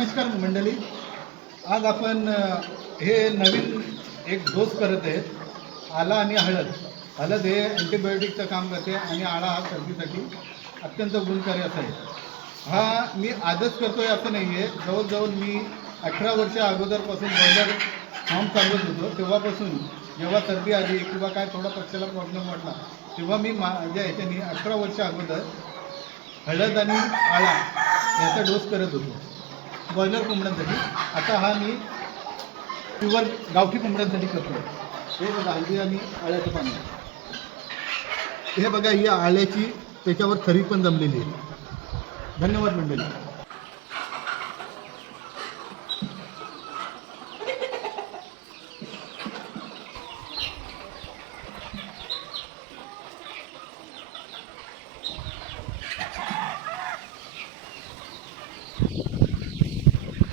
नमस्कार मंडळी, आज आपण हे नवीन एक डोस करत आहेत. आला आणि हळद. हळद हे अँटीबायोटिकचं काम करते आणि आळा हा सर्दीसाठी अत्यंत गुणकारी असा आहे. हा मी आजच करतोय असं नाही आहे. जवळजवळ मी 18 वर्ष अगोदरपासून बॉयलर फार्म चालवत होतो. तेव्हापासून जेव्हा सर्दी आली किंवा काय थोडा पक्षाला प्रॉब्लेम वाटला तेव्हा मी माझ्या ह्याच्यानी 18 वर्ष अगोदर हळद आणि आळा याचा डोस करत होतो बॉयलर कोंबड्यांसाठी. आता हा मी प्युअर गावठी कोंबड्यांसाठी करतो. हे बघा, हळदी आणि आळ्याचं पाणी. हे बघा, ही आळ्याची त्याच्यावर थरी पण जमलेली आहे. धन्यवाद मंडळी.